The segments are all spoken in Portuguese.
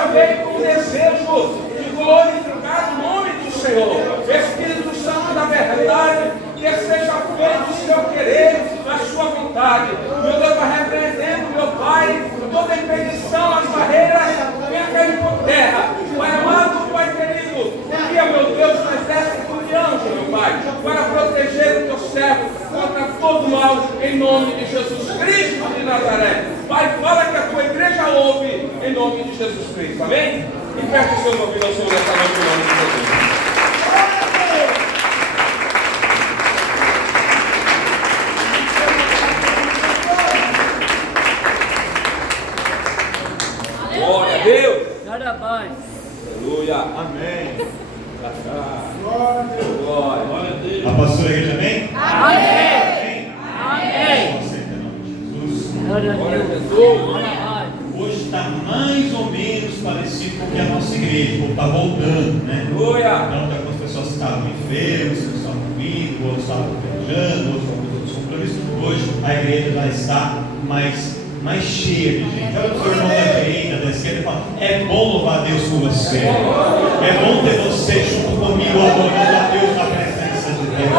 igreja veio com o desejo de glorificar o nome do Senhor. Espírito Santo da verdade, que seja feito o seu querer, a sua vontade. Meu Deus, vai repreendendo, meu Pai, toda impedição, as barreiras, venha cair por terra. Pai amado, Pai querido, envia, meu Deus, um exército de anjos, meu Pai, para proteger o teu servo contra todo mal, em nome de Jesus Cristo de Nazaré. Pai, fala que a tua igreja ouve, em nome de Jesus Cristo. Amém? E preste o seu ouvido ao Senhor nessa noite, em nome de Jesus. Glória a Deus. Aleluia. Amém. Glória a Deus. A pastora igreja amém? Amém. Amém. Glória a Jesus. Hoje está mais ou menos parecido com o que a nossa igreja está voltando, né? Aleluia. Então, algumas pessoas estavam enfermas, outras estavam vindo, outros estavam viajando, outros estavam com outros compromissos. Hoje a igreja já está mais cheia de gente. Olha para o seu irmão da direita, da esquerda e fala: é bom louvar a Deus com você. É bom ter você junto comigo adorando a Deus na presença de Deus. É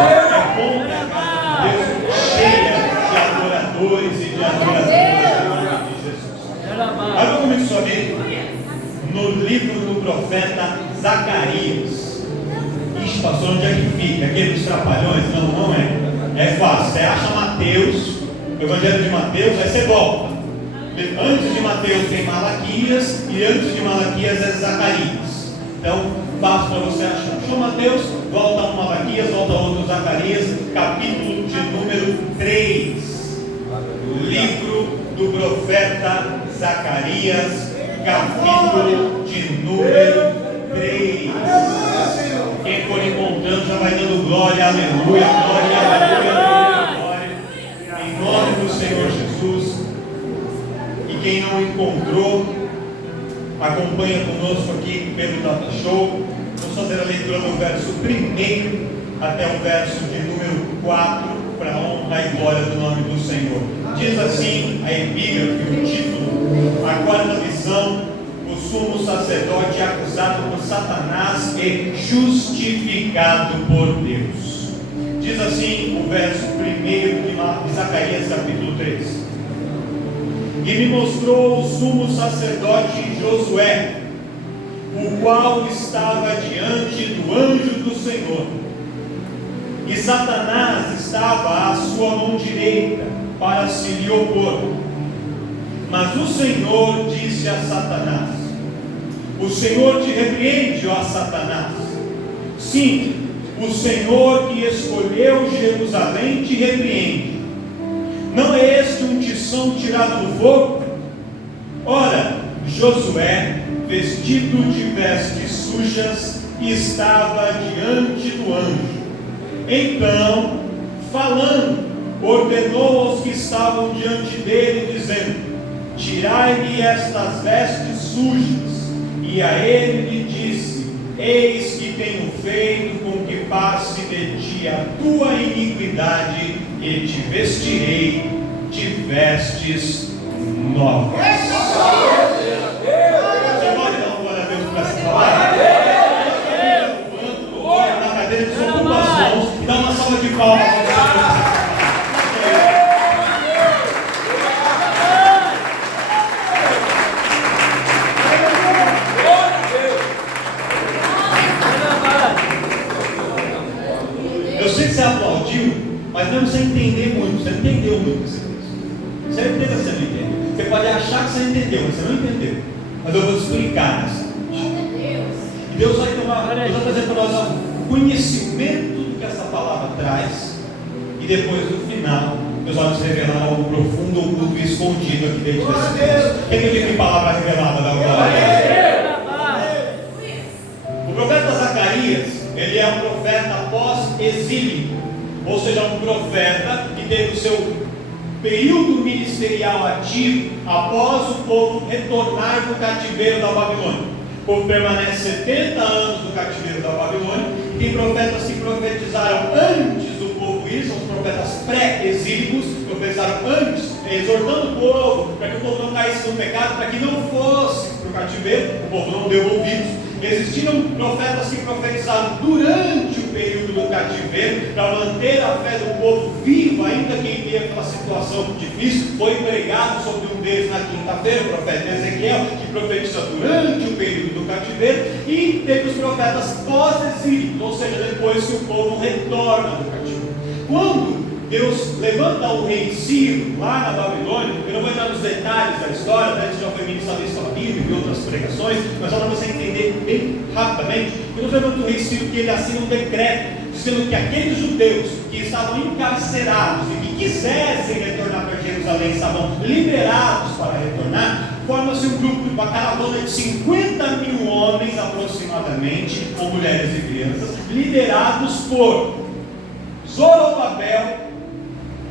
bom ter a casa de Deus cheia de adoradores e de adoradoras em nome de Jesus. Abra comigo sua Bíblia no livro do profeta Zacarias. Ixi, pastor, onde é que fica? Aquele dos trapalhões? Não é. É fácil. Você acha Mateus, o Evangelho de Mateus, aí você volta. Antes de Mateus tem Malaquias e antes de Malaquias é Zacarias. Então, basta para você achar. Achou Mateus, volta a Malaquias, volta a outro Zacarias, capítulo de número 3. Livro do profeta Zacarias, capítulo de número 3. Quem for encontrando já vai dando glória, aleluia, glória, aleluia, glória, em nome do Senhor Jesus. E quem não encontrou, acompanha conosco aqui pelo Data Show. Vamos fazer a leitura do verso 1 até o verso de número 4, para a honra e glória do nome do Senhor. Diz assim a epígrafe, o título: a quarta visão, o sumo sacerdote acusado por Satanás e justificado por Deus. Diz assim o verso 1 de Zacarias capítulo 3: e me mostrou o sumo sacerdote Josué, o qual estava diante do anjo do Senhor, e Satanás estava à sua mão direita para se lhe opor. Mas o Senhor disse a Satanás: o Senhor te repreende, ó Satanás. Sim, o Senhor que escolheu Jerusalém te repreende. Não é este um tição tirado do fogo? Ora, Josué, vestido de vestes sujas, estava diante do anjo. Então, falando, ordenou aos que estavam diante dele, dizendo: tirai-me estas vestes sujas. E a ele lhe disse: eis que tenho feito com que passe de ti a tua iniquidade, e te vestirei de vestes novas. Você pode dar um glória a Deus para essa palavra? Na cadeira de ocupações, dá uma salva de palmas para Deus. Eu sei que você aplaudiu, mas não precisa entender muito. Você não entendeu muito o que você fez. Você entendeu, você não entendeu. Você pode achar que você entendeu, mas você não entendeu. Mas eu vou te explicar nessa noite. E Deus vai trazer para nós o conhecimento do que essa palavra traz. E depois, no final, Deus vai nos revelar algo profundo, oculto e escondido aqui dentro desse texto. Quem acredita em palavra revelada da glória? O profeta Zacarias, ele é um profeta pós-exílio, ou seja, um profeta que teve o seu período ministerial ativo após o povo retornar do cativeiro da Babilônia. O povo permanece 70 anos no cativeiro da Babilônia. Tem profetas que profetizaram antes do povo ir, são os profetas pré-exílicos, profetizaram antes exortando o povo, para que o povo não caísse no pecado, para que não fosse para o cativeiro. O povo não deu ouvidos. Existiram profetas que profetizaram durante o período do cativeiro, para manter a fé do povo viva, ainda que em meio àquela situação difícil. Foi pregado sobre um deles na quinta-feira, o profeta Ezequiel, que profetiza durante o período do cativeiro, e teve os profetas pós-exílio, ou seja, depois que o povo retorna do cativeiro. Quando Deus levanta o rei Ciro lá na Babilônia, eu não vou entrar nos detalhes da história, né? Isso já foi ministrado em sua Bíblia e outras pregações, mas só para você entender bem rapidamente. Deus levanta o rei Ciro, que ele assina um decreto dizendo que aqueles judeus que estavam encarcerados e que quisessem retornar para Jerusalém estavam liberados para retornar. Forma-se um grupo, uma caravana de 50 mil homens aproximadamente, com mulheres e crianças, liderados por Zorobabel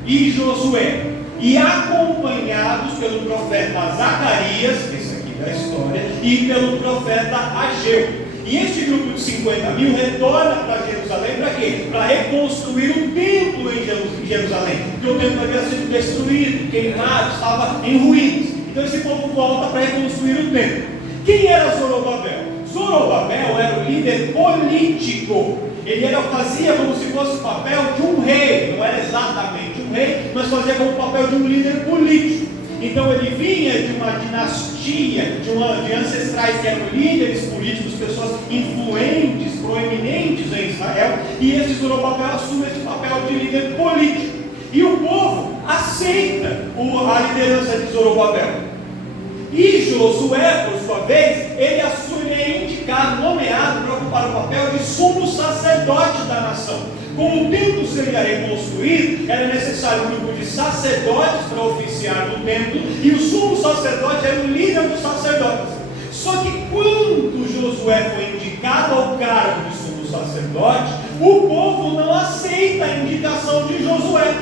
e Josué, e acompanhados pelo profeta Zacarias, esse aqui da história, e pelo profeta Ageu. E este grupo de 50 mil retorna para Jerusalém para quê? Para reconstruir o templo em Jerusalém, porque o templo havia sido destruído, queimado, estava em ruínas. Então esse povo volta para reconstruir o templo. Quem era Zorobabel? Zorobabel era o líder político. Ele fazia como se fosse o papel de um rei, não era exatamente um rei, mas fazia como o papel de um líder político. Então ele vinha de uma dinastia, de ancestrais que eram líderes políticos, pessoas influentes, proeminentes em Israel, e esse Zorobabel assume esse papel de líder político. E o povo aceita a liderança de Zorobabel. E Josué, por sua vez, ele é indicado, nomeado para ocupar o papel de sumo sacerdote da nação. Como o templo seria reconstruído, era necessário um grupo de sacerdotes para oficiar no templo, e o sumo sacerdote era o líder dos sacerdotes. Só que quando Josué foi indicado ao cargo de sumo sacerdote, o povo não aceita a indicação de Josué,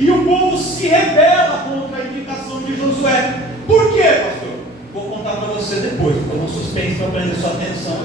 e o povo se rebela contra a indicação de Josué. Por quê, pastor? Vou contar para você depois, estou no suspense para prender sua atenção.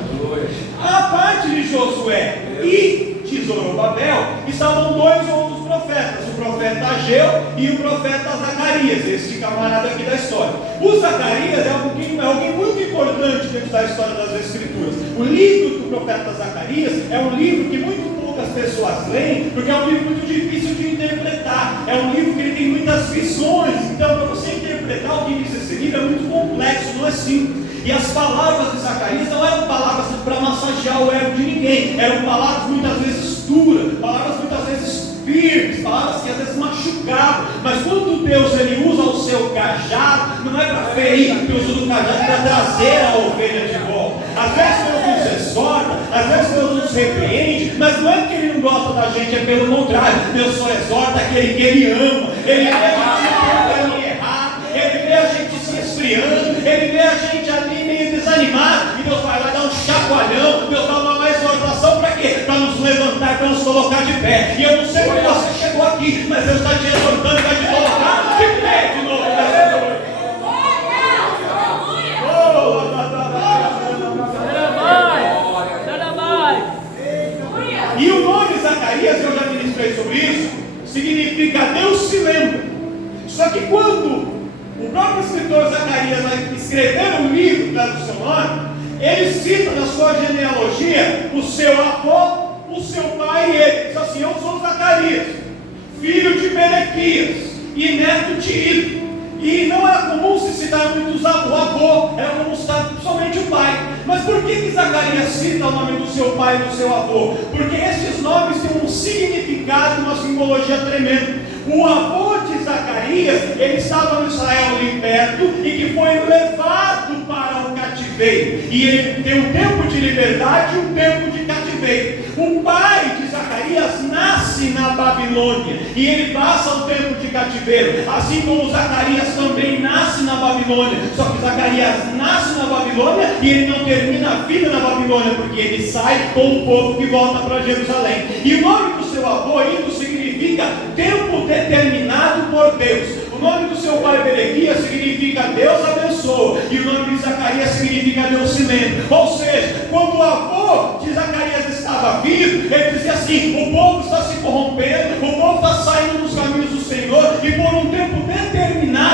A parte de Josué e de Zorobabel estavam dois outros profetas, o profeta Ageu e o profeta Zacarias, este camarada aqui da história. O Zacarias é alguém muito importante dentro da história das Escrituras. O livro do profeta Zacarias é um livro que muito poucas pessoas leem, porque é um livro muito difícil de interpretar. É um livro que ele tem muitas visões, então para você interpretar o que diz esse livro é muito complexo, não é simples. E as palavras de Zacarias não eram palavras para massagear o ego de ninguém, eram palavras muitas vezes duras, palavras muitas vezes firmes, palavras que às vezes machucavam. Mas quando Deus ele usa o seu cajado, não é para ferir, Deus usa o cajado para trazer a ovelha de volta. Às vezes Deus nos exorta, às vezes Deus nos repreende, mas não é porque ele não gosta da gente, é pelo contrário. Deus só exorta aquele que ele ama. Ele vê a gente tentando errar, ele vê a gente se esfriando, ele vê a gente ali meio desanimado, e Deus vai lá dar um chacoalhão. Deus dá uma exortação para quê? Para nos levantar, para nos colocar de pé. E eu não sei como você chegou aqui, mas Deus está te exortando e vai te colocar de pé de novo. E o nome Zacarias, eu já ministrei sobre isso, significa Deus se lembra. Só que quando o próprio escritor Zacarias vai escrever um livro do seu nome, ele cita na sua genealogia o seu avô, o seu pai e ele. Diz assim: eu sou Zacarias, filho de Berequias e neto de Ido. E não era comum se citar muito o avô, era comum citar somente o pai. Mas por que Zacarias cita o nome do seu pai e do seu avô? Porque esses nomes têm um significado, uma simbologia tremenda. O avô de Zacarias, ele estava no Israel liberto e que foi levado para o cativeiro. E ele tem um tempo de liberdade e um tempo de cativeiro. O pai de Zacarias nasce na Babilônia e ele passa o tempo de cativeiro, assim como Zacarias também nasce na Babilônia. Só que Zacarias nasce na Babilônia e ele não termina a vida na Babilônia, porque ele sai com o povo que volta para Jerusalém. E o nome do seu avô Ido significa tempo determinado por Deus. O nome do seu pai Berequias significa Deus abençoa, e o nome de Zacarias significa Deus se lembra. Ou seja, quando o avô de Zacarias estava vivo, ele dizia assim: o povo está se corrompendo, o povo está saindo dos caminhos do Senhor, e por um tempo determinado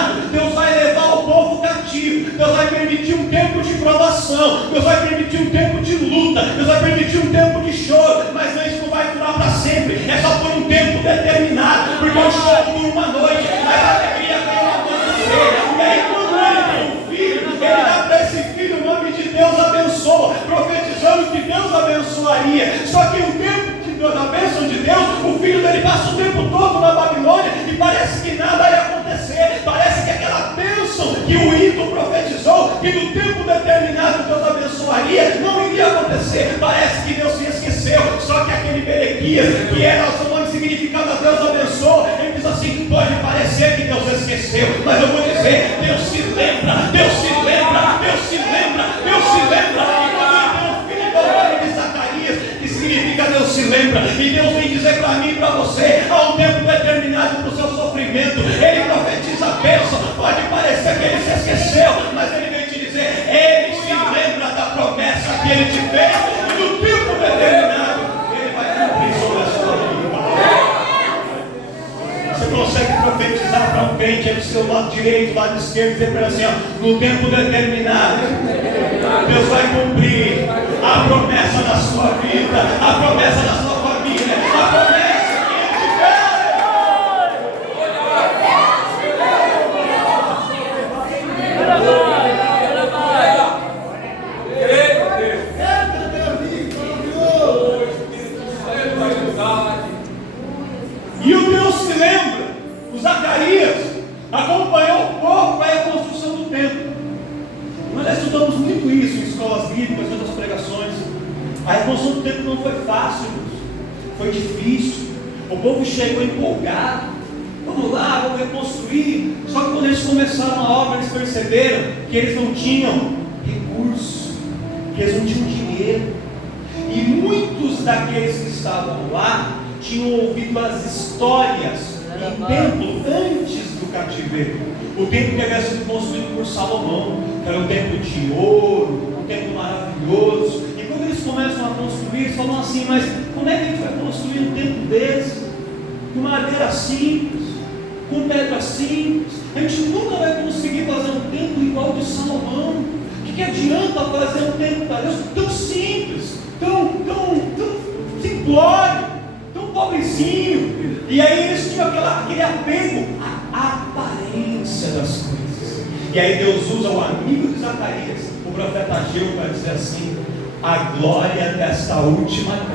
tribulação, Deus vai permitir um tempo de luta, Deus vai permitir um tempo de choro, mas isso não vai durar para sempre, é só por um tempo determinado, porque o choro dura uma noite, mas a alegria vem uma noite inteira. E aí quando ele tem um filho, ele dá para esse filho o nome de Deus abençoa, profetizando que Deus abençoaria. Só que o tempo da bênção de Deus, o filho dele passa o tempo todo na Babilônia e parece que nada ia acontecer, parece que aquela bênção que o ídolo profetizou, que no tempo determinado Deus abençoaria, não iria acontecer, parece que Deus se esqueceu. Só que aquele Berequias, que era o nome significado a Deus abençoa, ele diz assim: pode parecer que Deus esqueceu, mas eu vou dizer, Deus se lembra, Deus se lembra, Deus se lembra, Deus se lembra. E quando ele tem um filho igual ao nome de Zacarias, que significa Deus se lembra, e Deus vem dizer para mim e para você, há um tempo determinado para o seu sofrimento, ele profetiza a bênção, pode parecer que ele se esqueceu, mas ele vem te dizer, ele se lembra da promessa que ele te fez, e no tempo determinado, ele vai cumprir sobre a sua vida. Você consegue profetizar para um crente aí do seu lado direito, lado esquerdo, dizer para ele assim, ó, no tempo determinado, Deus vai cumprir a promessa da sua vida, a promessa da sua família, a promessa que ele te fez. E o Deus se lembra, o Zacarias acompanhou o povo para a construção do templo. Nós estudamos muito isso em escolas bíblicas, em outras pregações. A reconstrução do templo não foi fácil, foi difícil. O povo chegou empolgado, vamos lá, vamos reconstruir. Só que quando eles começaram a obra, eles perceberam que eles não tinham recursos, que eles não tinham dinheiro. E muitos daqueles que estavam lá tinham ouvido as histórias do templo antes do cativeiro. O templo que havia sido construído por Salomão, que era um templo de ouro, um templo maravilhoso. E quando eles começam a construir, eles falam assim: mas como é que a gente vai construir um templo desse? Com madeira simples, com pedra simples. A gente nunca vai conseguir fazer um templo igual ao de Salomão. O que adianta fazer um templo para Deus tão simples, tão simplório, tão pobrezinho? E aí eles tinham aquele apego à aparência das coisas. E aí Deus usa o amigo de Zacarias, o profeta Ageu, para dizer assim: a glória desta última casa.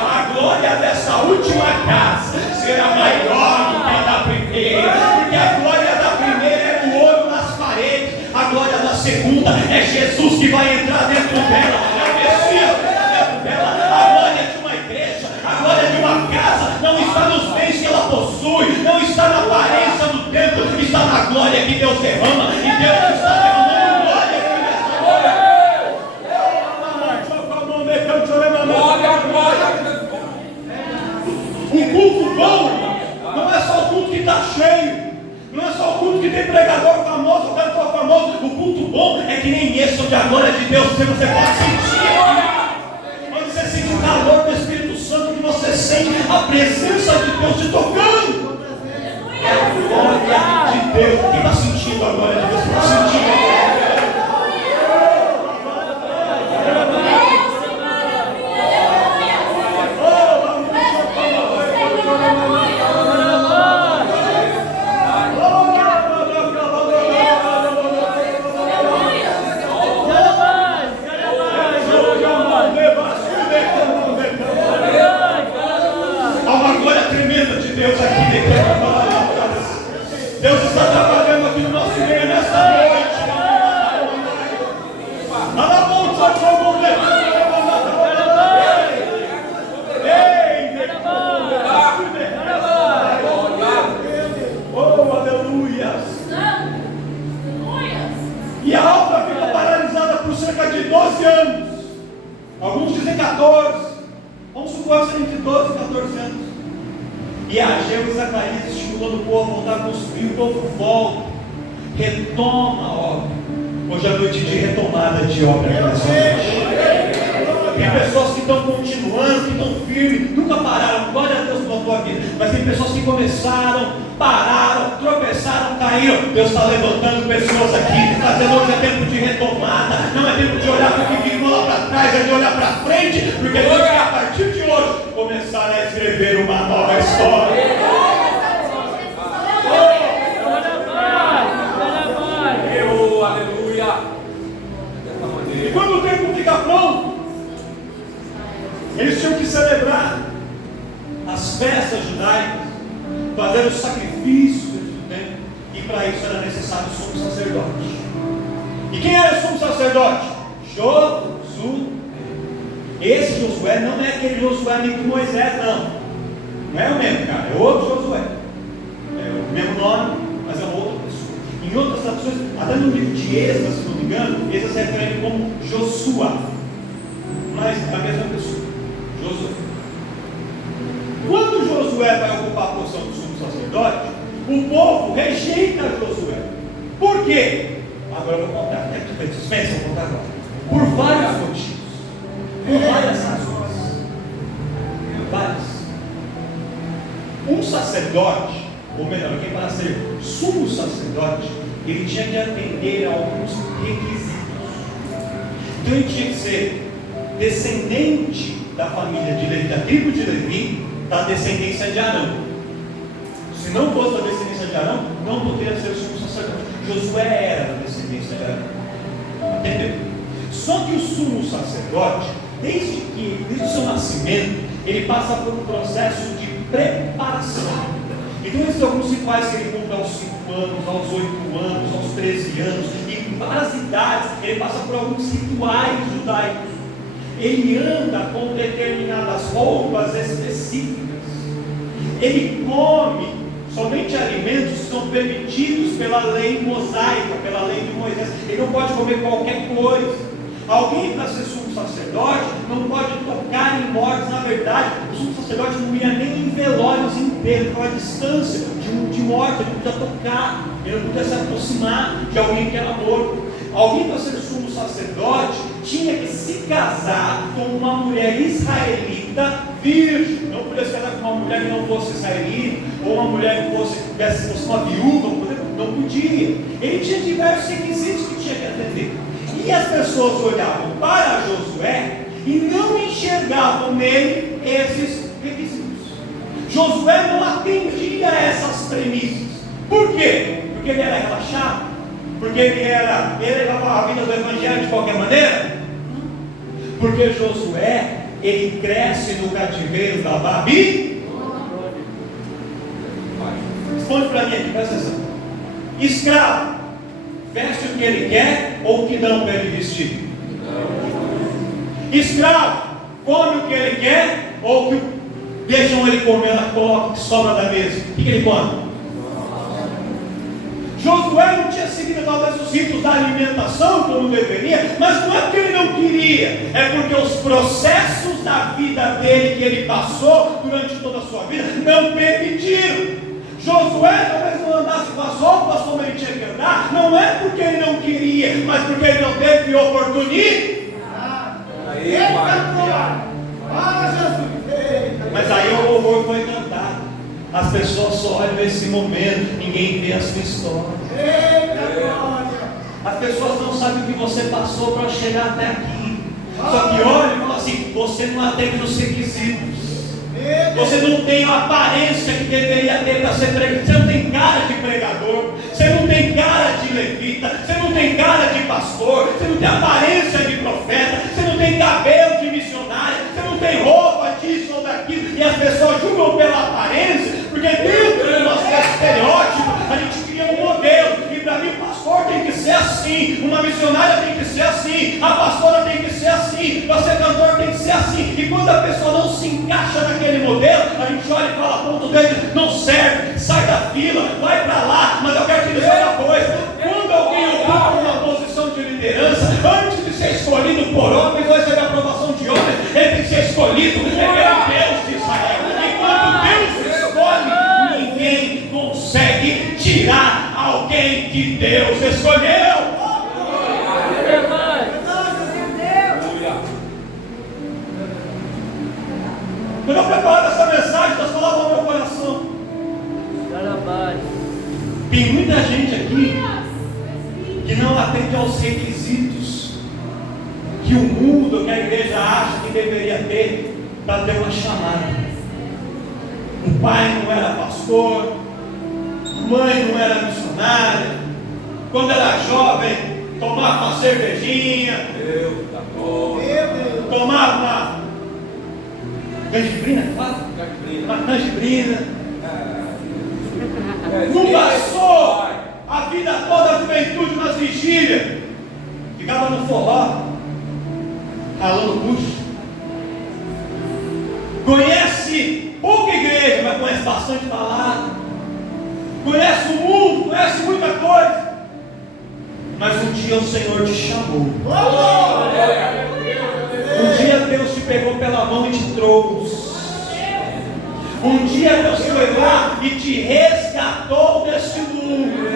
A glória dessa última casa será maior do que a da primeira, porque a glória da primeira é o ouro nas paredes, a glória da segunda é Jesus que vai entrar dentro dela, é o Messias que está dentro dela. A glória de uma igreja, a glória de uma casa não está nos bens que ela possui, não está na aparência do templo, está na glória que Deus derrama, e Deus está derramando glória aqui nessa glória. Um culto bom não é só o culto que está cheio, não é só o culto que tem pregador famoso, cantor famoso. O culto bom é que nem esse, onde a glória de Deus você pode sentir, onde você sente o calor do Espírito Santo, que você sente a presença de Deus te tocando. É a glória de Deus. Quem está sentindo a glória de Deus? Está sentindo? Deus está trabalhando aqui no nosso meio nesta noite. Oh, aleluia. E a obra fica paralisada por cerca de 12 anos. Alguns dizem 14. Vamos supor que seja entre 12 e 14 anos. E Ageu e Zacarias estimulando o povo a voltar a construir. O povo volta, retoma a obra. Hoje é noite de retomada de obra nessa noite. Tem pessoas que estão continuando, que estão firmes, nunca pararam. Glória a Deus pela tua vida. Mas tem pessoas que começaram, pararam, tropeçaram. começaram a cair. Deus está levantando pessoas aqui, está dizendo: hoje é tempo de retomada, não é tempo de olhar para o que ficou lá para trás, é de olhar para frente, porque Deus quer, a partir de hoje, começar a escrever uma nova história. Aleluia. E quando o tempo fica pronto, eles tinham que celebrar as festas judaicas, fazer os sacrifícios do tempo, e para isso era necessário o sumo sacerdote. E quem era o sumo sacerdote? Josué. Esse Josué não é aquele Josué amigo de Moisés, não. Não é o mesmo, cara, é outro Josué. É o mesmo nome, mas é outra pessoa. Em outras traduções, até no livro de Êxodo, se não me engano, eles se referem como Josué, mas é a mesma pessoa, Josué. Quando Josué vai ocupar a posição do sumo sacerdote, o povo rejeita Josué. Por quê? Agora eu vou contar, dispensa, eu vou contar agora. Por vários motivos, por várias razões, várias. Um sacerdote, ou melhor, quem para ser sumo sacerdote, ele tinha que atender a alguns requisitos. Então ele tinha que ser descendente da família de Levi, da tribo de Levi, da descendência de Arão. Se não fosse da descendência de Arão, não poderia ser sumo sacerdote. Josué era da descendência de Arão. Entendeu? Só que o sumo sacerdote, desde o seu nascimento, ele passa por um processo de preparação. Então existem alguns rituais que ele cumpre aos 5 anos, aos 8 anos, aos 13 anos, e em várias idades ele passa por alguns rituais judaicos. Ele anda com determinadas roupas específicas. Ele come somente alimentos que são permitidos pela lei mosaica, pela lei de Moisés. Ele não pode comer qualquer coisa. Alguém para ser sumo sacerdote não pode tocar em mortes. Na verdade, o sumo sacerdote não ia nem em velórios inteiros, pela distância de morte, ele não podia tocar, ele não podia se aproximar de alguém que era morto. Alguém para ser sumo sacerdote tinha que se casar com uma mulher israelita virgem. Não podia se casar com uma mulher que não fosse israelita, ou uma mulher que fosse uma viúva, não podia. Ele tinha diversos requisitos que tinha que atender. E as pessoas olhavam para Josué e não enxergavam nele esses requisitos. Josué não atendia a essas premissas. Por quê? Porque ele era relaxado? Porque ele levava a vida do evangelho de qualquer maneira? Porque Josué, ele cresce no cativeiro da Babilônia. Responde para mim aqui, presta atenção. Escravo, veste o que ele quer ou o que dão para ele vestir? Escravo, come o que ele quer ou que deixam ele comer, coloca o que sobra da mesa? O que ele come? Josué não tinha seguido talvez os ritos da alimentação como deveria, mas não é porque ele não queria, é porque os processos da vida dele que ele passou durante toda a sua vida não permitiram. Josué talvez não andasse com as roupas como ele tinha que andar, não é porque ele não queria, mas porque ele não teve oportunidade. Mas aí o louvor foi cantado. As pessoas só olham esse momento, ninguém vê a sua história. As pessoas não sabem o que você passou para chegar até aqui. Só que olha e fala assim: você não atende os requisitos. Você não tem a aparência que deveria ter para ser pregador. Você não tem cara de pregador. Você não tem cara de levita. Você não tem cara de pastor. Você não tem aparência de profeta. Você não tem cabelo de missionário. Você não tem roupa disso ou daquilo. E as pessoas julgam pela aparência, porque dentro do nosso estereótipo a gente cria um modelo. E para mim o pastor tem que ser assim, uma missionária tem que ser assim, a pastora tem que ser assim, você cantor tem que ser assim. E quando a pessoa não se encaixa naquele modelo, a gente olha e fala: aponta o dedo, não serve, sai da fila, vai para lá. Mas eu quero te dizer uma coisa: quando alguém ocupa uma posição de liderança, antes de ser escolhido por homens ou receber a aprovação de homens, ele tem que ser escolhido pelo Deus de Israel. E quando Deus escolhe, ninguém consegue tirar alguém que Deus escolheu. Quando eu preparava essa mensagem, Deus falava no meu coração: Tem muita gente aqui que não atende aos requisitos que o mundo, que a igreja acha que deveria ter para ter uma chamada. O pai não era pastor, a mãe não era missionária, quando era jovem tomava uma cervejinha, tomava uma canjibrina, uma canjibrina, não passou a vida toda a juventude nas vigílias, ficava no forró, ralando bucho. Conhece pouca igreja, mas conhece bastante balada, conhece o mundo, conhece muita coisa. Mas um dia o Senhor te chamou. Um dia Deus te pegou pela mão e te trouxe. Um dia Deus te levou e te resgatou deste mundo.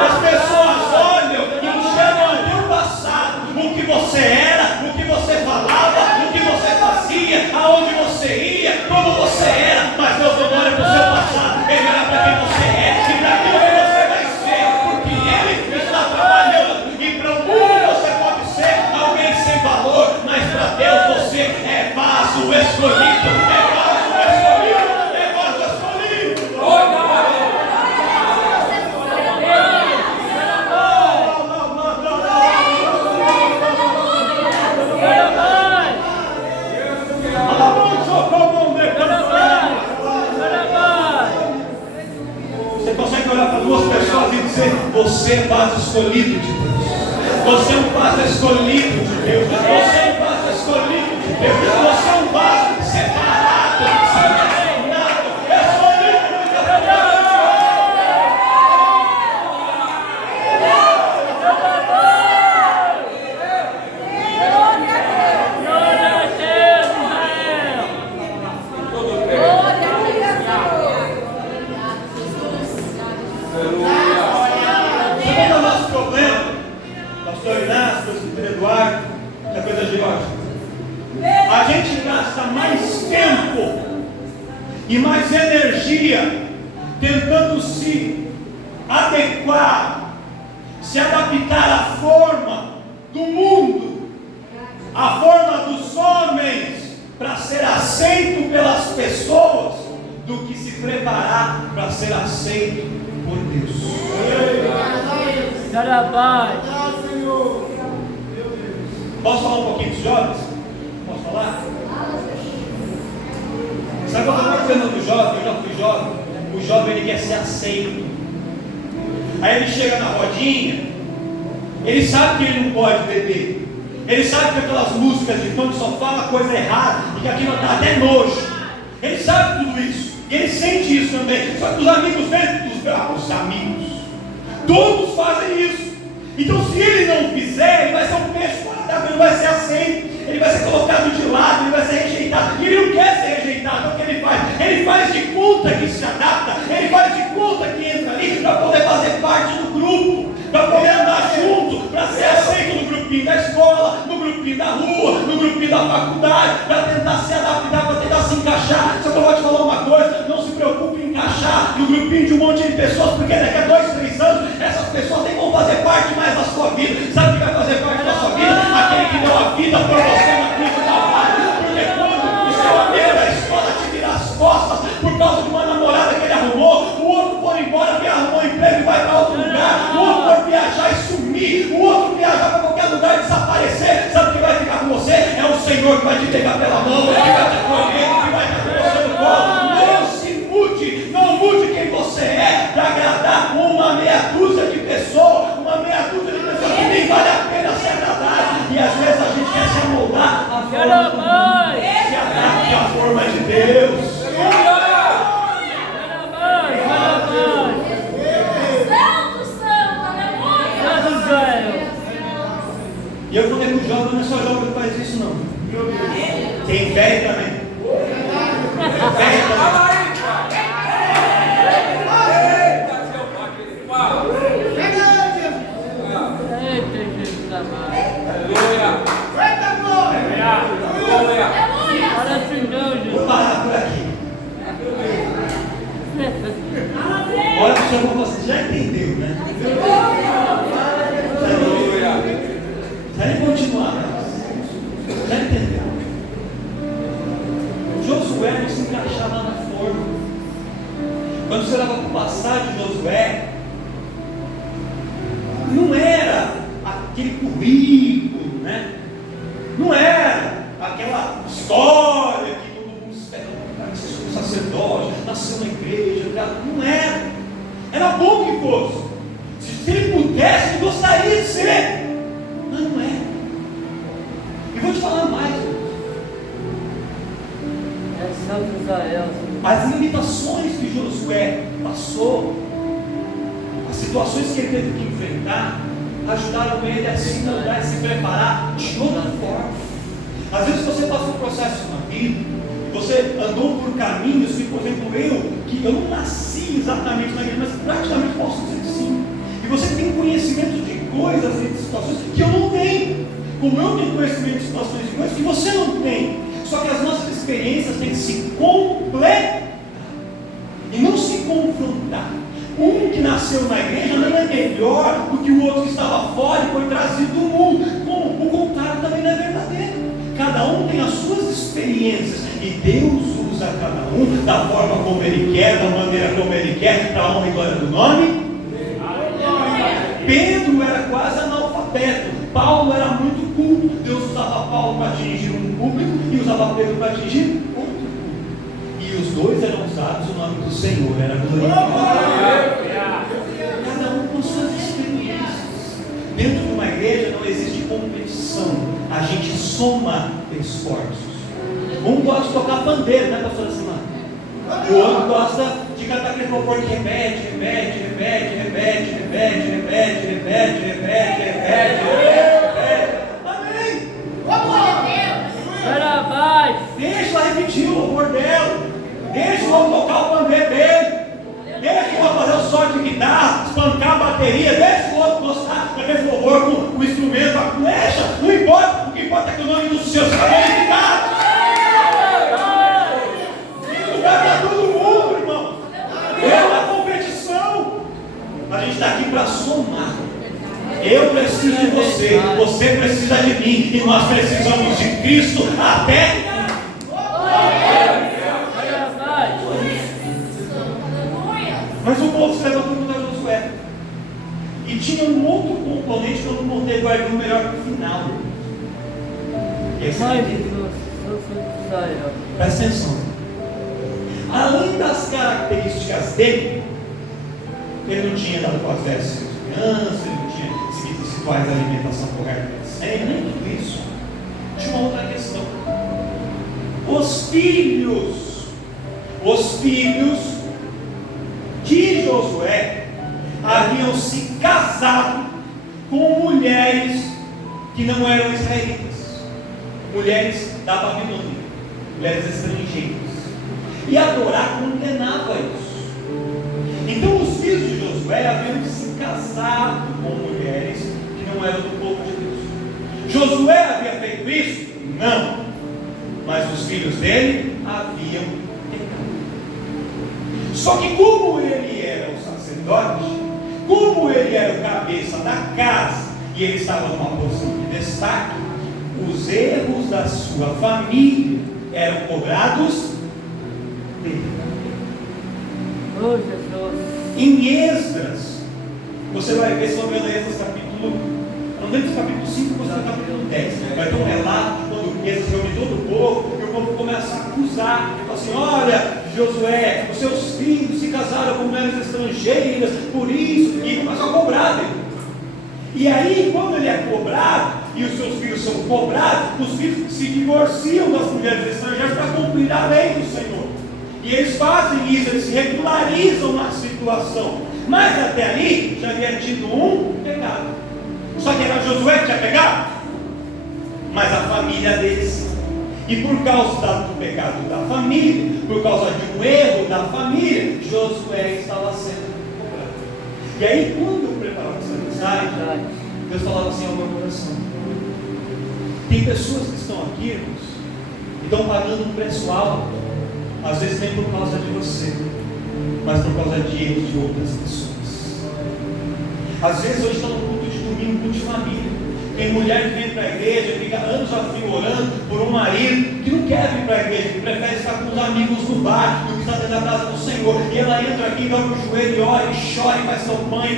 As pessoas olham e chamam o teu passado, o que você era, o que você falava, o que você fazia, aonde você ia, como você era. Mas Deus não olha para o seu passado, Ele olha para quem você é e para aquilo que você vai ser, porque Ele está trabalhando. E para o mundo você pode ser alguém sem valor, mas para Deus você é vaso escolhido. Você é vaso escolhido de Deus. Você é um vaso escolhido de Deus. Você é um vaso escolhido de Deus. Você é um vaso separado, selecionado, escolhido de Deus. Eduardo, da coisa de hoje. A gente gasta mais tempo e mais energia tentando se adequar, se adaptar à forma do mundo, à forma dos homens, para ser aceito pelas pessoas, do que se preparar para ser aceito por Deus. Posso falar um pouquinho dos jovens? Posso falar? Sabe qual é o problema do jovem? Eu já fui jovem. O jovem ele quer ser aceito. Aí ele chega na rodinha, ele sabe que ele não pode beber. Ele sabe que aquelas músicas de funk só fala coisa errada e que aquilo dá até nojo. Ele sabe tudo isso. E ele sente isso também. Só que os amigos dele, os amigos, todos fazem isso. Então se ele não fizer, ele vai ser um peixe fora d'água, ele não vai ser aceito, ele vai ser colocado de lado, ele vai ser rejeitado. E ele não quer ser rejeitado, é o que ele faz? Ele faz de conta que se adapta, ele faz de conta que entra ali para poder fazer parte do grupo, para poder andar junto, para ser aceito no grupinho da escola, no grupinho da rua, no grupinho da faculdade, para tentar se adaptar, para tentar se encaixar. Só que eu vou te falar uma coisa, não se preocupe em encaixar no grupinho de um monte de pessoas, porque daqui a 2, 3 anos, essas pessoas nem vão fazer parte mais da sua vida. Sabe o que vai fazer parte da sua vida? Aquele que deu a vida por você na cruz do Calvário. Porque quando o seu amigo da escola te virar as costas por causa de uma namorada que ele arrumou, o outro for embora porque arrumou um emprego e vai para outro lugar, o outro for viajar e sumir, o outro viajar para qualquer lugar e desaparecer, sabe o que vai ficar com você? É o Senhor que vai te pegar pela mão, que vai te acolher, que vai estar com você no colo. Não se mude, não mude quem você é para agradar uma meia dúzia de pessoas, que nem vale a pena se agradar. E às vezes a gente quer se amoldar à forma do mundo, se adapte à forma de Deus. E eu falei com o jovem, não é só jovem que faz isso não. Tem velho também. Velho também. Vou parar por aqui. Olha para o seu irmão, você já entendeu. Se ele pudesse, ele gostaria de ser, mas não é. E vou te falar mais. É Santo Israel. As limitações que Josué passou, as situações que ele teve que enfrentar, ajudaram ele a se mudar, a se preparar de outra forma. Às vezes você passa um processo na vida, e você andou por caminhos que, por exemplo, eu não nasci exatamente na igreja, mas praticamente posso dizer que sim. E você tem conhecimento de coisas e de situações que eu não tenho. Como eu tenho conhecimento de situações e coisas que você não tem. Só que as nossas experiências têm que se completar e não se confrontar. Um que nasceu na igreja não é melhor do que o outro que estava fora e foi trazido do mundo. Como o contrário também não é verdadeiro. Cada um tem as suas experiências e Deus usa cada um da forma como Ele quer, da maneira como Ele quer, para a honra e glória do nome. Pedro era quase analfabeto, Paulo era muito culto. Deus usava Paulo para atingir um público e usava Pedro para atingir outro público. E os dois eram usados no nome do Senhor, era glorificado. Cada um com suas experiências. Dentro de uma igreja não existe competição, a gente soma esforços. Um gosta de tocar pandeiro, né, pastora Simone? O outro gosta de cantar aquele louvor que repete. Amém. Vamos lá. Parabéns. Deixa ela repetir o louvor dela. Deixa o outro tocar o pandeiro dele. Deixa o outro fazer o solo de guitarra, espancar a bateria. Deixa o outro gostar daquele louvor com o instrumento. Deixa, não importa. O que importa é que o nome do Senhor seja glorificado. Para todo mundo, irmão. É uma competição. A gente está aqui para somar. Eu preciso de você, você precisa de mim, e nós precisamos de Cristo até. Mas o povo se levantou contra Josué. E tinha um outro componente que eu não contei, guardei o melhor para o final. Esse aqui. Presta atenção. Além das características dele, ele não tinha dado com as vestes de criança, ele não tinha seguido os rituais da alimentação correta, nem tudo isso. Tinha uma outra questão. Os filhos de Josué haviam se casado com mulheres que não eram israelitas, mulheres da Babilônia, mulheres estrangeiras. E a Torá condenava isso. Então os filhos de Josué haviam se casado com mulheres que não eram do povo de Deus. Josué havia feito isso? Não. Mas os filhos dele haviam pecado. Só que como ele era o sacerdote, como ele era o cabeça da casa, e ele estava numa posição de destaque, os erros da sua família eram cobrados dele. Oh, Jesus. Em Esdras, você vai ver, se não me engano, Esdras capítulo, não lembro se capítulo 5 ou se é capítulo 10, vai ter um relato de quando Esdras reúne todo o povo, e o povo começa a acusar, e fala assim: olha, Josué, os seus filhos se casaram com mulheres estrangeiras, por isso, e começa a cobrar dele. E aí, quando ele é cobrado, e os seus filhos são cobrados, os filhos se divorciam das mulheres estrangeiras para cumprir a lei do Senhor. E eles fazem isso, eles se regularizam na situação. Mas até ali já havia tido um pecado. Só que era Josué que tinha pecado, mas a família deles. E por causa do pecado da família, por causa de um erro da família, Josué estava sendo cobrado. E aí, quando eu preparava essa mensagem, Deus falava assim ao meu coração: tem pessoas que estão aqui, irmãos, e estão pagando um preço alto. Às vezes nem por causa de você, mas por causa de erros de outras pessoas. Às vezes hoje está no culto de domingo, culto de família. Tem mulher que vem para a igreja, fica anos a fio orando por um marido que não quer vir para a igreja, que prefere estar com os amigos no bar do que está dentro da casa do Senhor, e ela entra aqui, dobra o joelho e ora, e chora, e faz campanha,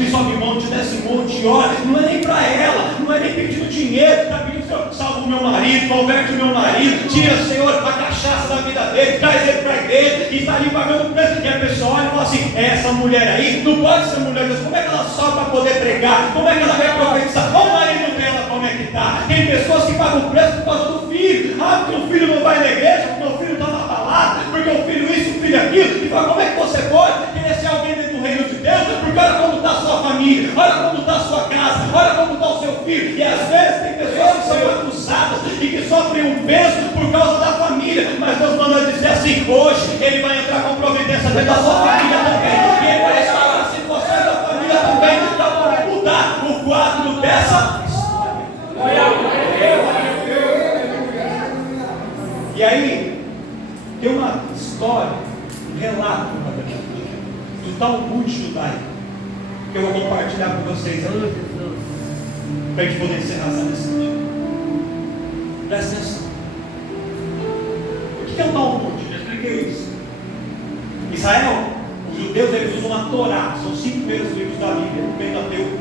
e sobe monte, desce monte, e ora. Não é nem para ela, não é nem pedindo dinheiro, está pedindo: Senhor, salva o meu marido, converte o meu marido, tira, Senhor, a cachaça da vida dele, traz ele para a igreja, e está ali pagando o preço. E a pessoa olha e fala assim: essa mulher aí não pode ser mulher de Deus, como é que ela sobe para poder pregar? Como é que ela vai profetizar? Olha o marido dela, como é que está. Tem pessoas que pagam o preço por causa do filho. Porque o filho não vai na igreja, porque o filho está na balada, porque o filho isso, o filho aquilo. E fala: como é que você pode querer ser alguém dentro do reino de Deus? Porque olha como está a sua família, olha como está a sua casa, olha como está o seu filho. E às vezes tem pessoas que são acusadas e que sofrem um peso por causa da família. Mas Deus manda dizer assim: hoje Ele vai entrar com providência dentro da sua família também. E Ele vai restaurar as situações da família também. Então vamos mudar o quadro dessa história. E aí, tem uma história, um relato do Talmud judaico, que eu vou compartilhar com vocês aqui, para a gente poder encerrar essa mensagem. Presta atenção. O que é o Talmud? Eu expliquei isso. Israel, os judeus, eles usam a Torá, são os 5 primeiros livros da Bíblia, o Pentateuco,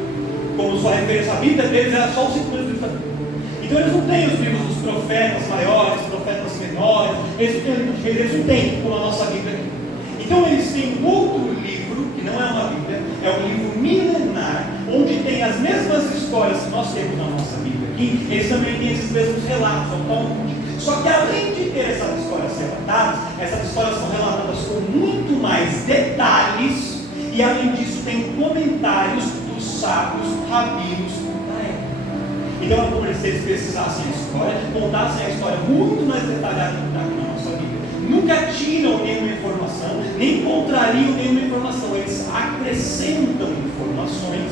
como sua referência. A Bíblia deles era só os 5 primeiros livros da Bíblia. Então eles não têm os livros dos profetas maiores, profetas menores, eles não têm como a nossa Bíblia aqui. Então eles têm um outro livro, que não é uma Bíblia, é um livro milenar, onde tem as mesmas histórias que nós temos na nossa Bíblia aqui, eles também têm esses mesmos relatos, é o Talmud. Só que além de ter essas histórias relatadas, essas histórias são relatadas com muito mais detalhes, e além disso tem comentários dos sábios rabinos da época. Então é como se eles pesquisassem a história, contassem a história muito mais detalhada do que está aqui na nossa Bíblia. Nunca tiram nenhuma informação, nem contrariam nenhuma informação. Eles acrescentam informações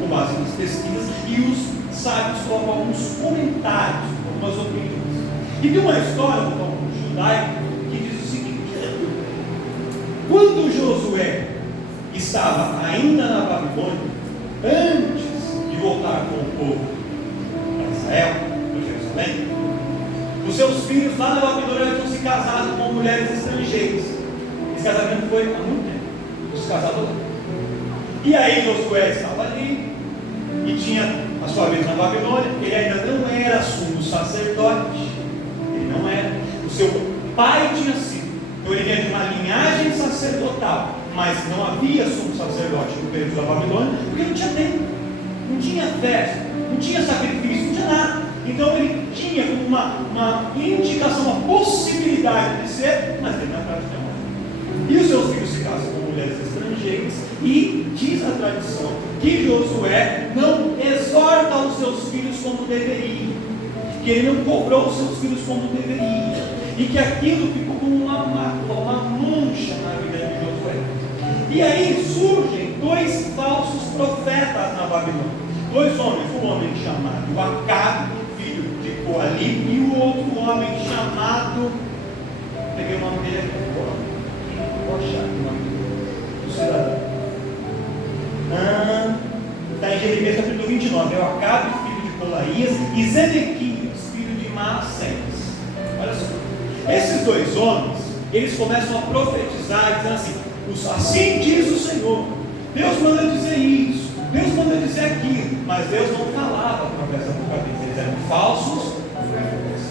com base nas pesquisas, e os sábios colocam alguns comentários, algumas opiniões. E tem uma história do Talmud judaico que diz o seguinte: quando Josué estava ainda na Babilônia, antes de voltar com o povo para Israel, para Jerusalém, os seus filhos lá na Babilônia tinham se casado com mulheres estrangeiras. Esse casamento foi há muito tempo, os casados. E aí Josué estava ali e tinha a sua vida na Babilônia. Ele ainda não era sumo sacerdote, ele não era. O seu pai tinha sido, então ele vinha de uma linhagem sacerdotal, mas não havia sumo sacerdote no período da Babilônia, porque não tinha tempo, não tinha festa, não tinha sacrifício, não tinha nada. Então ele tinha uma indicação, uma possibilidade de ser, mas ele na prática não era. E os seus filhos se casam com mulheres estrangeiras, e diz a tradição que Josué não exorta os seus filhos como deveria, que ele não cobrou os seus filhos como deveria, e que aquilo ficou como uma mancha na vida de Josué. E aí surgem 2 falsos profetas na Babilônia, 2 homens, um homem chamado Acabe, filho de Coali, e o outro homem chamado, peguei o nome dele aqui, vou achar aqui o nome do cidadão. Está em Jeremias capítulo 29, é o Acabe, filho de Colaías, e Zedequias, filho de Manassés. Olha só, esses 2 homens, eles começam a profetizar, dizendo assim: assim diz o Senhor, Deus manda dizer isso, Deus manda dizer aquilo, mas Deus não falava através da boca deles, eles eram falsos profetas.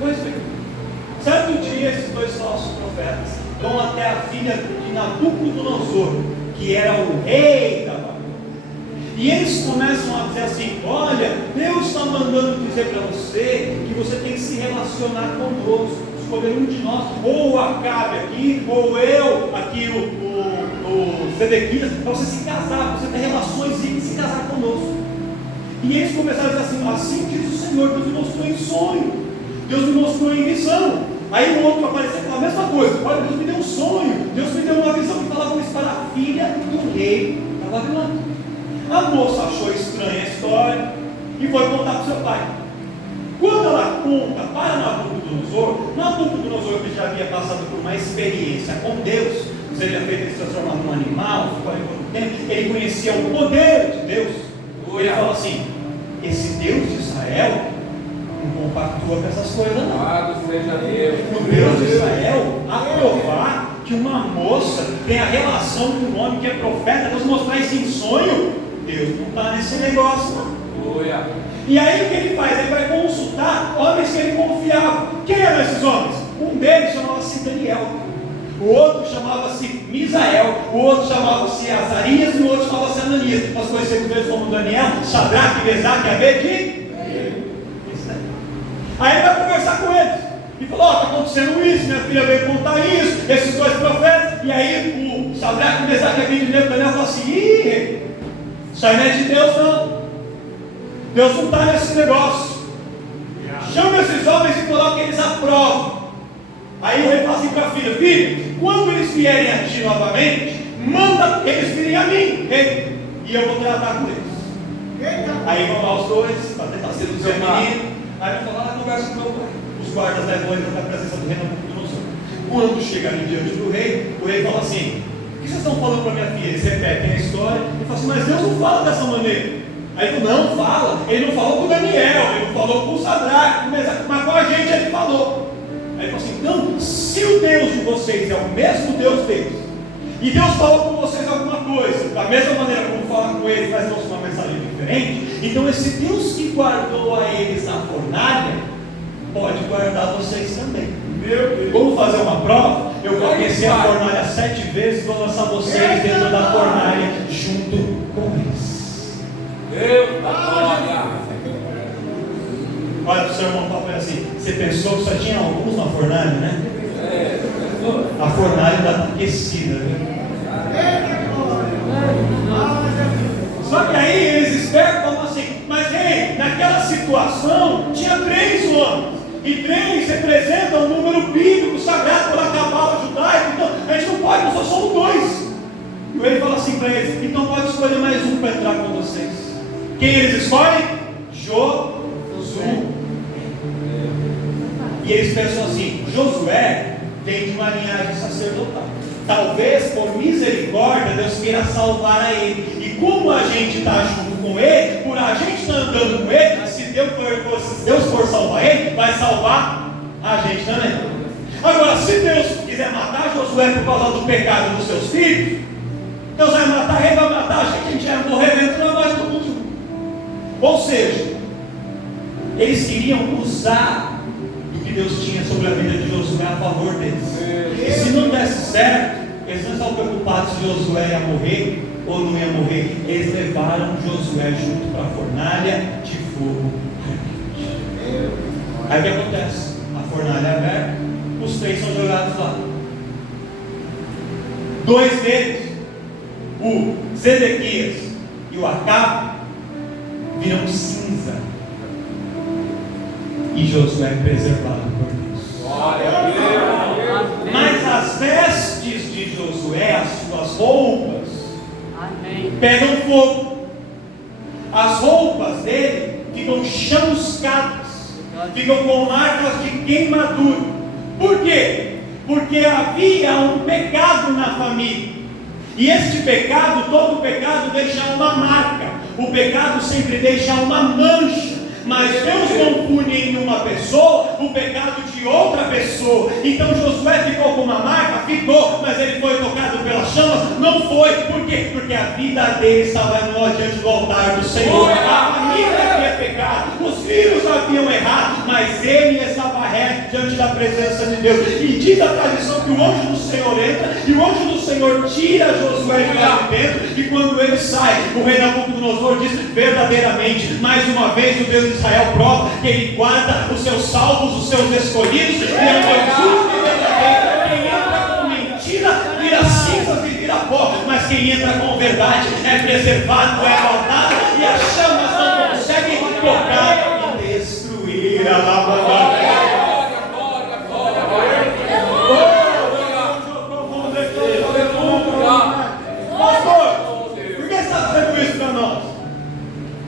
Pois bem, certo dia esses 2 falsos profetas vão até a filha de Nabucodonosor, que era o rei da Babilônia, e eles começam a dizer assim: olha, Deus está mandando dizer para você que você tem que se relacionar conosco, escolher um de nós, ou o Acabe aqui, ou eu aqui, o Zedequias, para você se casar, para você ter relações e se casar conosco. E eles começaram a dizer assim: assim diz o Senhor, Deus me mostrou em sonho, Deus me mostrou em visão. Aí o outro apareceu com a mesma coisa: olha, Deus me deu um sonho, Deus me deu uma visão, que falava isso para a filha do rei da Babilônia. A moça achou estranha a história e foi contar para o seu pai. Quando ela conta para Nabucodonosor, que já havia passado por uma experiência com Deus, ele já fez ele se transformar num animal, ficou ali por um tempo, ele conhecia o poder de Deus. Ele falou assim: esse Deus de Israel, um compactua com essas coisas, não. Louvado seja Deus. O Deus de Israel aprovar que uma moça tem a relação com um homem que é profeta, Deus mostrar isso em sonho, Deus não está nesse negócio, não. Aleluia. E aí o que ele faz? Ele vai consultar homens que ele confiava. Quem eram esses homens? Um deles chamava-se Daniel, o outro chamava-se Misael, o outro chamava-se Azarias e o outro chamava-se Ananias. Nós conhecemos eles como Daniel, Sadraque, Mesaque e Abednego. Aí ele vai conversar com eles e falou: está acontecendo isso, minha filha veio contar isso, esses dois profetas. E aí o Sadraque, Mesaque e Abednego, Daniel falou assim: ih, isso aí não é de Deus não, Deus não está nesse negócio. Chama esses homens e coloca eles à prova. Aí o rei fala assim para a filha: filha, quando eles vierem a ti novamente, manda eles virem a mim, rei, e eu vou tratar com eles. Aí vão lá os dois, para tentar seduzir o menino. Aí vai falar: conversa com os guardas levam ele para a presença do rei Nabucodonosor. Quando chega ali diante do rei, o rei fala assim: o que vocês estão falando para minha filha? Eles repetem a história e falam assim: mas Deus não fala dessa maneira. Aí ele falou: não fala, ele não falou com o Daniel, ele não falou com o Sadraque, mas com a gente ele falou. Aí ele falou assim: então, se o Deus de vocês é o mesmo Deus deles, e Deus falou com vocês alguma coisa, da mesma maneira como fala com eles, mas trouxe uma mensagem diferente, então esse Deus que guardou a eles na fornalha, pode guardar vocês também. Meu Deus. Vamos fazer uma prova? Eu vou aquecer a fornalha 7 vezes e vou lançar vocês dentro da fornalha junto com eles. Deus da glória. Olha para o seu irmão e fala assim: você pensou que só tinha alguns na fornalha, né? A fornalha está aquecida, viu? Só que aí eles esperam e falam assim: mas rei, naquela situação tinha 3 homens, e 3 representam o número bíblico sagrado pela cabala judaica, então a gente não pode, nós só somos 2. E ele fala assim para eles: então pode escolher mais um para entrar com vocês. Quem eles escolhem? Josué. E eles pensam assim: Josué vem de uma linhagem sacerdotal. Talvez por misericórdia Deus queira salvar a ele. E como a gente está junto com ele, por a gente estar andando com ele, se Deus for salvar ele, vai salvar a gente também. Agora, se Deus quiser matar Josué por causa do pecado dos seus filhos, Deus vai matar ele, vai matar a gente vai morrer dentro da morte do mundo. Ou seja, eles queriam usar do que Deus tinha sobre a vida de Josué a favor deles. E se não desse certo, eles não estavam preocupados se Josué ia morrer ou não ia morrer. Eles levaram Josué junto para a fornalha de fogo. Aí o que acontece? A fornalha é aberta, os 3 são jogados lá. 2 deles, o Zedequias e o Acabe, viram cinza. E Josué é preservado por Deus. Glória a Deus. Mas as vestes de Josué, as suas roupas, pegam fogo. As roupas dele ficam chamuscadas, ficam com marcas de queimadura. Por quê? Porque havia um pecado na família. E este pecado, todo pecado deixa uma marca. O pecado sempre deixa uma mancha. Mas Deus não pune em uma pessoa o pecado de outra pessoa. Então Josué ficou com uma marca? Ficou, mas ele foi tocado pelas chamas? Não foi. Por quê? Porque a vida dele estava diante do altar do Senhor. A família havia pecado, os filhos haviam errado, mas ele estava reto diante da presença de Deus. E diz a tradição que o anjo do Senhor entra, e o anjo do Senhor tira Josué de lá de dentro, e quando ele sai, o rei Nabucodonosor diz: verdadeiramente, mais uma vez o Deus de Israel prova que ele guarda os seus salvos, os seus escolhidos, e é justo e verdadeiro. Quem entra com mentira vira cinzas e vira pó, mas quem entra com verdade é preservado, é guardado, e as chamas não conseguem tocar e destruir a lava. Pastor, por que você está dizendo isso para nós?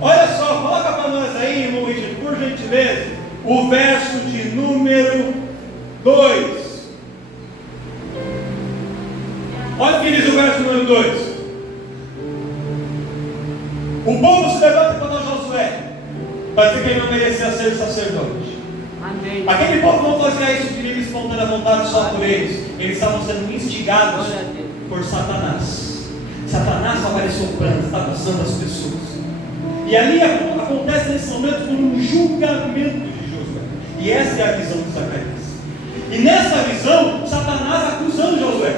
Olha só, coloca para nós aí, irmão Richard, por gentileza, o verso de número 2. Olha o que diz o verso número 2. O povo se levanta contra Josué, para dizer que ele não merecia ser sacerdote. Amém. Aquele povo não fazia isso de livre e espontânea vontade só por eles. Eles estavam sendo instigados Glória a Deus. por Satanás. Satanás apareceu soprando, estava usando as pessoas. E ali acontece nesse momento um julgamento de Josué. E essa é a visão de Zacarias. E nessa visão, Satanás acusando Josué.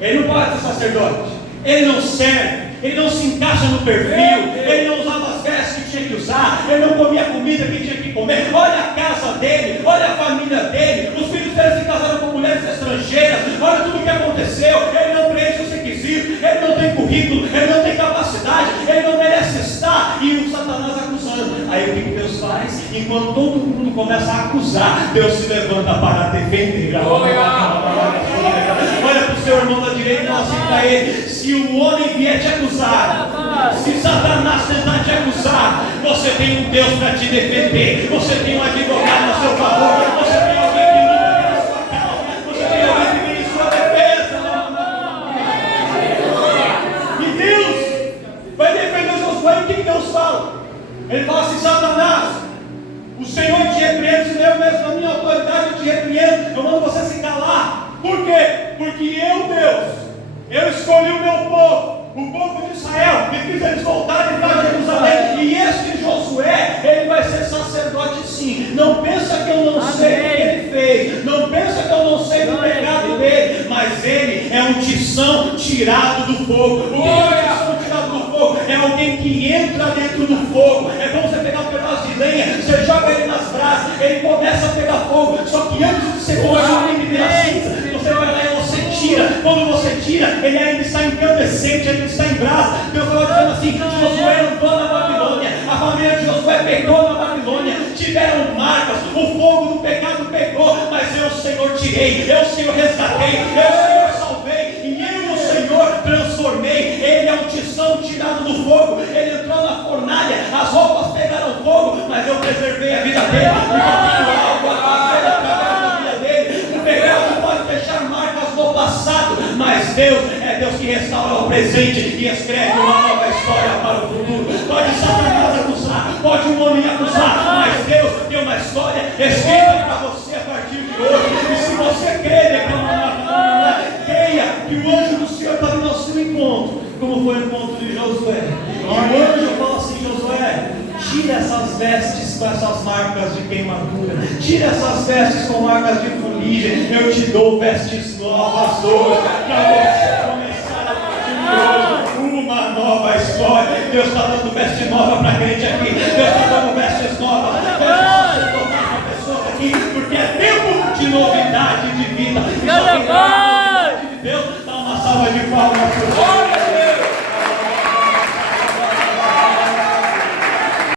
Ele não pode ser sacerdote, ele não serve, ele não se encaixa no perfil, ele não usava as vestes que tinha que usar, ele não comia a comida que tinha que comer. Olha a casa dele, olha a família dele, os filhos dele se casaram com mulheres estrangeiras, olha tudo o que aconteceu. Ele não preenche os requisitos, ele não tem currículo, ele não tem capacidade, ele não merece estar. E o Satanás acusando. Aí o que Deus faz? Enquanto todo mundo começa a acusar, Deus se levanta para defender. Olha para o seu irmão da direita e fala assim para ele: se o homem vier te acusar, se Satanás tentar te acusar, você tem um Deus para te defender, você tem um advogado a seu favor, você tem alguém que luta pela sua causa, você tem alguém que vem em sua defesa. E Deus vai defender Josué. E o que Deus fala? Ele fala assim: Satanás, o Senhor te repreende, se eu mesmo na minha autoridade eu te repreendo, eu mando você se calar. Por quê? Porque eu, Deus, eu escolhi o meu povo, o povo de Israel, e fiz eles voltarem para Jerusalém. E esse Josué, ele vai ser sacerdote sim. Não pensa que eu não sei o que ele fez, não pensa que eu não sei do pecado dele, mas ele é um tição tirado do fogo. O que é um tição tirado do fogo? É alguém que entra dentro do fogo. É como você pegar um pedaço de lenha, você joga ele nas brasas, ele começa a pegar fogo. Só que antes de você começar a virar cinza, você vai lá e você tira. Quando você tira, ele ainda está incandescente, ele está em brasa. Deus estava dizendo assim: Josué andou na Babilônia, a família de Josué pegou na Babilônia, tiveram marcas, o fogo do pecado pegou, mas eu, Senhor, tirei, eu, Senhor, resgatei, eu, Senhor, salvei, e eu, Senhor, transformei. Ele é um tição tirado do fogo, ele entrou na fornalha, as roupas pegaram fogo, mas eu preservei a vida dele, porque eu tenho algo a fazer através da vida dele. O pecado pode deixar marcas no passado, mas Deus é Deus que restaura o presente e escreve uma nova história para o futuro. Pode Satanás acusar, pode um homem acusar, mas Deus tem uma história escrita para você a partir de hoje. E se você crê, creia que o anjo do Senhor está no nosso encontro, como foi o encontro de Josué. E o anjo fala assim: Josué, tira essas vestes com essas marcas de queimadura, tira essas vestes com marcas de fuligem, eu te dou vestes novas hoje, para você começar a partir de hoje uma nova história. Deus está dando veste nova para a crente aqui, Deus está dando vestes novas para pessoas aqui, porque é tempo de novidade de vida. E só tem novidade de Deus. Dá uma salva de palmas.